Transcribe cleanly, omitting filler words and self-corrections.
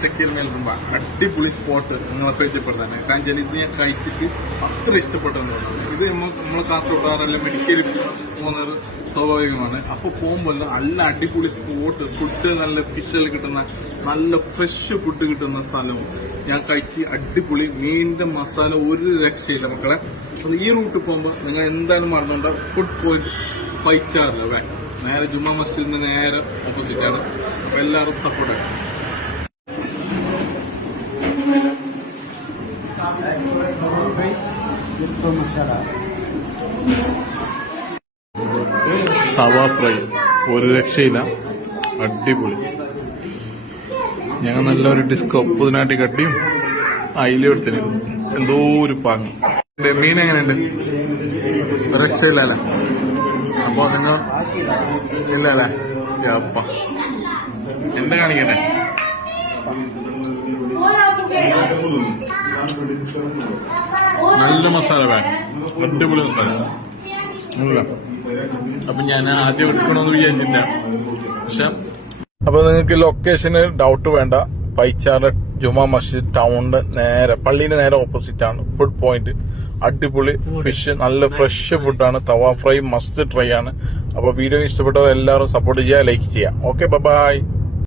സക്കീർ നൽകുമ്പോ അടിപൊളി സ്പോട്ട് നിങ്ങളെ പരിചയപ്പെടുത്താൻ. കാരണം ഇത് ഞാൻ കഴിച്ചിട്ട് അത്ര ഇഷ്ടപ്പെട്ടെന്ന് തോന്നുന്നത്. ഇത് നമ്മളെ കാസർഗോഡാറെല്ലാം മെഡിക്കൽ പോകുന്നത് സ്വാഭാവികമാണ്. അപ്പൊ പോകുമ്പോൾ നല്ല അടിപൊളി സ്പോട്ട്, ഫുഡ് നല്ല ഫിഷെല്ലാം കിട്ടുന്ന നല്ല ഫ്രഷ് ഫുഡ് കിട്ടുന്ന സ്ഥലവും ഞാൻ കഴിച്ച് അടിപൊളി. മീനിന്റെ മസാല ഒരു രക്ഷയില്ല മക്കളെ. അപ്പൊ ഈ റൂട്ട് പോകുമ്പോൾ നിങ്ങൾ എന്തായാലും മറന്നുകൊണ്ട് ഫുഡ് പോയിന്റ് പൈച്ചാറില്ല, നേരെ ജുമാ മസ്ജിദിന്റെ നേരെ ഓപ്പോസിറ്റ് ആണ്. അപ്പൊ എല്ലാവരും സപ്പോർട്ട് ആക്കും. തവ ഫ്രൈ ഒരു രക്ഷയില്ല, അടിപൊളി. ഞങ്ങൾ നല്ലൊരു ഡിസ്കോ പുതിനാട്ടി കട്ടിയും അയിലും എടുത്തിന് എന്തോ ഒരു പാങ്ങ്. മീൻ എങ്ങനെയുണ്ട്? രക്ഷയില്ലല്ലേ? അപ്പൊ നിങ്ങൾ ഇല്ല അല്ലേ? അപ്പ എന്താ കാണിക്കണ്ടേ? നല്ല മസാല വേണം, അടിപൊളി മസാല. അപ്പൊ ഞാൻ ആദ്യം എടുക്കണമെന്ന് വിചാരിച്ചില്ല. പക്ഷെ അപ്പൊ നിങ്ങൾക്ക് ലൊക്കേഷന് ഡൗട്ട് വേണ്ട. പൈച്ചാറ് ജുമാ മസ്ജിദ് ടൗണിന്റെ നേരെ, പള്ളിന്റെ നേരെ ഓപ്പോസിറ്റ് ആണ് ഫുഡ് പോയിന്റ്. അടിപൊളി ഫിഷ്, നല്ല ഫ്രഷ് ഫുഡാണ്. തവ ഫ്രൈ മസ്റ്റ് ട്രൈ ആണ്. അപ്പൊ വീഡിയോ ഇഷ്ടപ്പെട്ടവർ എല്ലാവരും സപ്പോർട്ട് ചെയ്യുക, ലൈക്ക് ചെയ്യുക. Okay, by.